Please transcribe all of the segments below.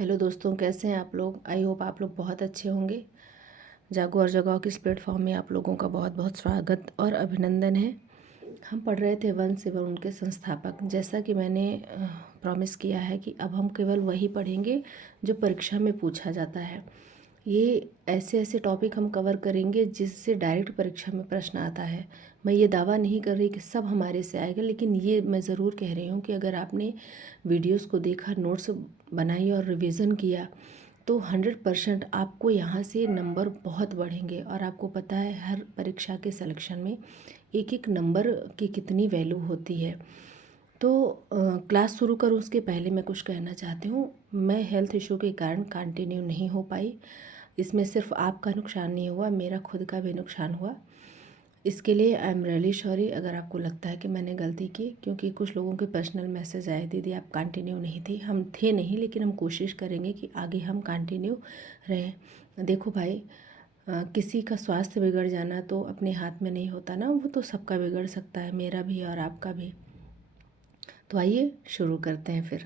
Hello दोस्तों, कैसे हैं आप लोग। आई होप आप लोग बहुत अच्छे होंगे। जागो और जगाओ के इस प्लेटफॉर्म में आप लोगों का बहुत बहुत स्वागत और अभिनंदन है। हम पढ़ रहे थे वंश एवं उनके संस्थापक। जैसा कि मैंने प्रॉमिस किया है कि अब हम केवल वही पढ़ेंगे जो परीक्षा में पूछा जाता है। ये ऐसे ऐसे टॉपिक हम कवर करेंगे जिससे डायरेक्ट परीक्षा में प्रश्न आता है। मैं ये दावा नहीं कर रही कि सब हमारे से आएगा, लेकिन ये मैं ज़रूर कह रही हूँ कि अगर आपने वीडियोस को देखा, नोट्स बनाई और रिवीजन किया तो 100% आपको यहाँ से नंबर बहुत बढ़ेंगे। और आपको पता है हर परीक्षा के सिलेक्शन में एक एक नंबर की कितनी वैल्यू होती है। तो क्लास शुरू करूँ उसके पहले मैं कुछ कहना चाहती हूँ। मैं हेल्थ इशू के कारण कंटिन्यू नहीं हो पाई। इसमें सिर्फ आपका नुकसान नहीं हुआ, मेरा खुद का भी नुकसान हुआ। इसके लिए आई एम रियली सॉरी अगर आपको लगता है कि मैंने गलती की, क्योंकि कुछ लोगों के पर्सनल मैसेज आए, दीदी आप कंटिन्यू नहीं थी। हम थे नहीं, लेकिन हम कोशिश करेंगे कि आगे हम कंटिन्यू रहें। देखो भाई, किसी का स्वास्थ्य बिगड़ जाना तो अपने हाथ में नहीं होता ना, वो तो सबका बिगड़ सकता है, मेरा भी और आपका भी। तो आइए शुरू करते हैं फिर।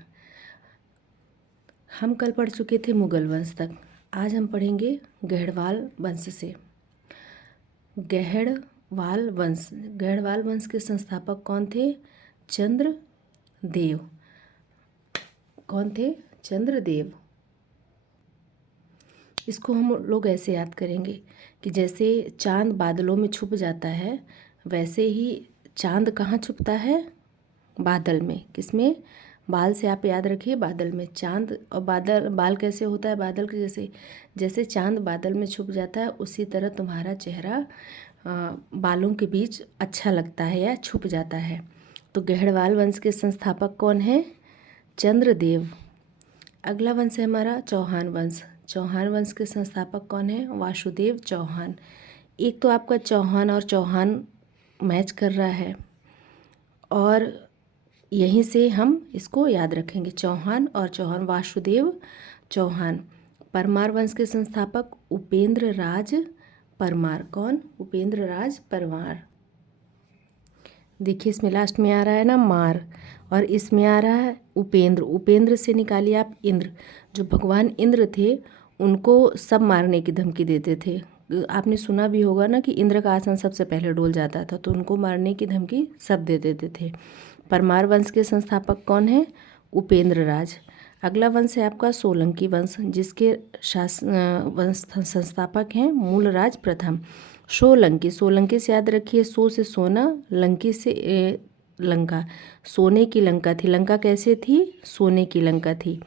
हम कल पढ़ चुके थे मुगल वंश तक। आज हम पढ़ेंगे गहड़वाल वंश से। गहड़वाल वंश। गहड़वाल वंश के संस्थापक कौन थे? चंद्रदेव। कौन थे? चंद्रदेव। इसको हम लोग ऐसे याद करेंगे कि जैसे चांद बादलों में छुप जाता है, वैसे ही चांद कहाँ छुपता है? बादल में। किसमें? बाल से आप याद रखिए, बादल में। चांद और बादल, बाल कैसे होता है बादल के जैसे। जैसे चांद बादल में छुप जाता है, उसी तरह तुम्हारा चेहरा बालों के बीच अच्छा लगता है या छुप जाता है। तो गहड़वाल वंश के संस्थापक कौन है? चंद्रदेव। अगला वंश है हमारा चौहान वंश। चौहान वंश के संस्थापक कौन है? वासुदेव चौहान। एक तो आपका चौहान और चौहान मैच कर रहा है, और यहीं से हम इसको याद रखेंगे, चौहान और चौहान, वासुदेव चौहान। परमार वंश के संस्थापक उपेंद्र राज परमार। कौन? उपेंद्र राज परमार। देखिए इसमें लास्ट में आ रहा है ना मार, और इसमें आ रहा है उपेंद्र। उपेंद्र से निकालिए आप इंद्र। जो भगवान इंद्र थे उनको सब मारने की धमकी देते थे। आपने सुना भी होगा ना कि इंद्र का आसन सबसे पहले डोल जाता था, तो उनको मारने की धमकी सब दे देते थे। परमार वंश के संस्थापक कौन है? उपेंद्र राज। अगला वंश है आपका सोलंकी वंश, जिसके वंश संस्थापक हैं मूलराज प्रथम। सोलंकी। सोलंकी से याद रखिए, सो से सोना, लंकी से लंका। सोने की लंका थी। लंका कैसे थी? सोने की लंका थी।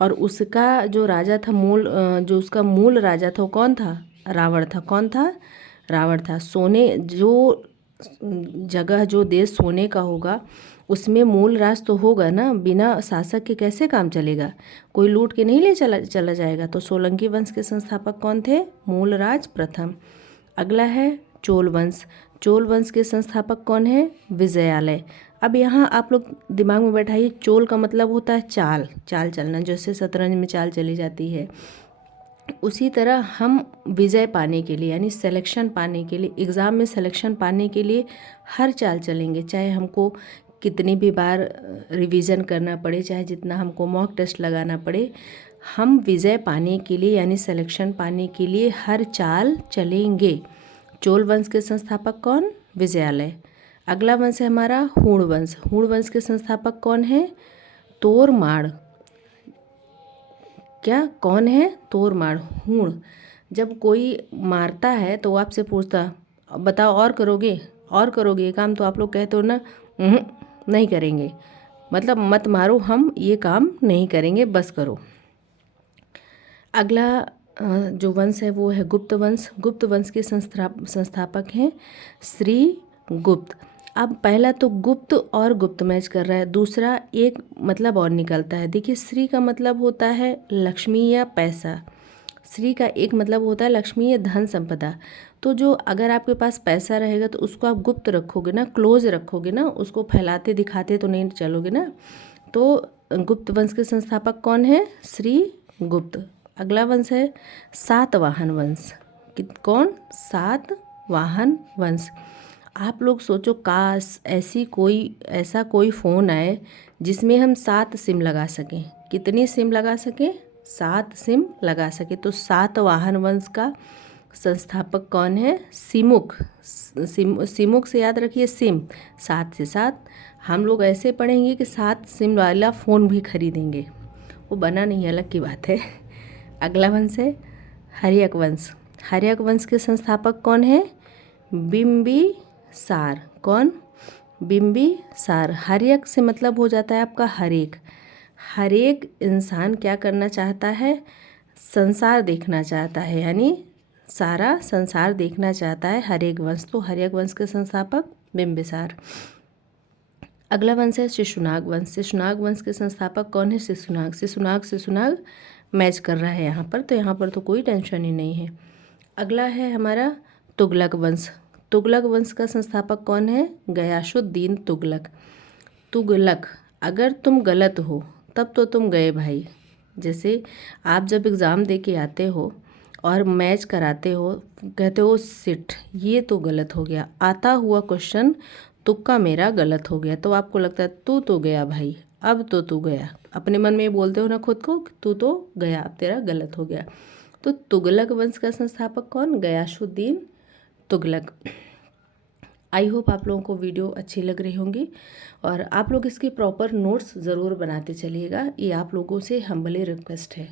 और उसका जो राजा था, जो उसका मूल राजा था वो कौन था? रावण था। कौन था? रावण था। सोने जो जगह, जो देश सोने का होगा उसमें मूल राज तो होगा ना, बिना शासक के कैसे काम चलेगा? कोई लूट के नहीं ले चला जाएगा। तो सोलंकी वंश के संस्थापक कौन थे? मूलराज प्रथम। अगला है चोल वंश। चोल वंश के संस्थापक कौन है? विजयालय। अब यहाँ आप लोग दिमाग में बैठाइए, चोल का मतलब होता है चाल, चाल चलना, जैसे शतरंज में चाल चली जाती है। उसी तरह हम विजय पाने के लिए, यानी सिलेक्शन पाने के लिए, एग्ज़ाम में सिलेक्शन पाने के लिए हर चाल चलेंगे, चाहे हमको कितनी भी बार रिवीजन करना पड़े, चाहे जितना हमको मॉक टेस्ट लगाना पड़े, हम विजय पाने के लिए यानी सिलेक्शन पाने के लिए हर चाल चलेंगे। चोल वंश के संस्थापक कौन? विजयालय। अगला वंश है हमारा हूण वंश। हूण वंश के संस्थापक कौन है? तोरमाड़। क्या? कौन है? तोरमाड़। हूण। जब कोई मारता है तो वो आपसे पूछता, बताओ और करोगे, और करोगे ये काम? तो आप लोग कहते हो ना, नहीं करेंगे, मतलब मत मारो, हम ये काम नहीं करेंगे, बस करो। अगला जो वंश है वो है गुप्त वंश। गुप्त वंश के संस्थापक हैं श्री गुप्त। अब पहला तो गुप्त और गुप्त मैच कर रहा है, दूसरा एक मतलब और निकलता है। देखिए श्री का मतलब होता है लक्ष्मी या पैसा। श्री का एक मतलब होता है लक्ष्मी या धन संपदा। तो जो अगर आपके पास पैसा रहेगा तो उसको आप गुप्त रखोगे ना, क्लोज रखोगे ना, उसको फैलाते दिखाते तो नहीं चलोगे ना। तो गुप्त वंश के संस्थापक कौन है? श्री गुप्त। अगला वंश है सातवाहन वंश। कौन? सातवाहन वंश। आप लोग सोचो, काश ऐसा कोई फ़ोन आए जिसमें हम 7 सिम लगा सकें। कितनी सिम लगा सकें? 7 सिम लगा सके। तो सातवाहन वंश का संस्थापक कौन है? सिमुक। सिमुक से याद रखिए सिम, 7 से 7। हम लोग ऐसे पढ़ेंगे कि 7 सिम वाला फ़ोन भी खरीदेंगे, वो बना नहीं, अलग की बात है। अगला वंश है हर्यक वंश। हर्यक वंश के संस्थापक कौन है? बिंबिसार। कौन? बिंबिसार। हर्यक से मतलब हो जाता है आपका हरेक। हरेक इंसान क्या करना चाहता है? संसार देखना चाहता है, यानी सारा संसार देखना चाहता है हर्यक वंश। तो हर्यक वंश के संस्थापक बिंबिसार। अगला वंश है शिशुनाग वंश। शिशुनाग वंश के संस्थापक कौन है? शिशुनाग। शिशुनाग मैच कर रहा है यहाँ पर, तो यहाँ पर तो कोई टेंशन ही नहीं है। अगला है हमारा तुगलक वंश। तुगलक वंश का संस्थापक कौन है? गयासुद्दीन तुगलक। तुगलक, अगर तुम गलत हो तब तो तुम गए भाई। जैसे आप जब एग्ज़ाम दे के आते हो और मैच कराते हो, कहते हो सिट ये तो गलत हो गया, आता हुआ क्वेश्चन तुक्का मेरा गलत हो गया, तो आपको लगता है तू तो गया भाई, अब तो तू गया। अपने मन में बोलते हो ना खुद को, तू तो गया, अब तेरा गलत हो गया। तो तुगलक वंश का संस्थापक कौन? गयासुद्दीन तुगलक। आई होप आप लोगों को वीडियो अच्छी लग रही होंगी और आप लोग इसकी प्रॉपर नोट्स ज़रूर बनाते चलिएगा। ये आप लोगों से हम्बली रिक्वेस्ट है,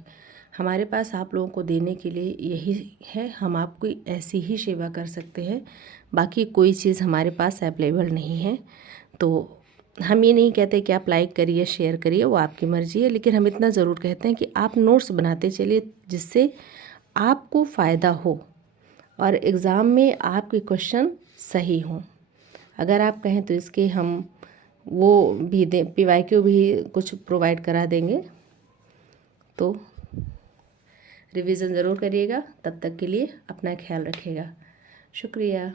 हमारे पास आप लोगों को देने के लिए यही है। हम आपको ऐसी ही सेवा कर सकते हैं, बाकी कोई चीज़ हमारे पास अवेलेबल नहीं है। तो हम ये नहीं कहते कि आप लाइक करिए शेयर करिए, वो आपकी मर्ज़ी है, लेकिन हम इतना ज़रूर कहते हैं कि आप नोट्स बनाते चलिए जिससे आपको फ़ायदा हो और एग्ज़ाम में आपके क्वेश्चन सही हों। अगर आप कहें तो इसके हम वो भी दें, PYQ भी कुछ प्रोवाइड करा देंगे। तो रिवीजन ज़रूर करिएगा। तब तक के लिए अपना ख्याल रखिएगा। शुक्रिया।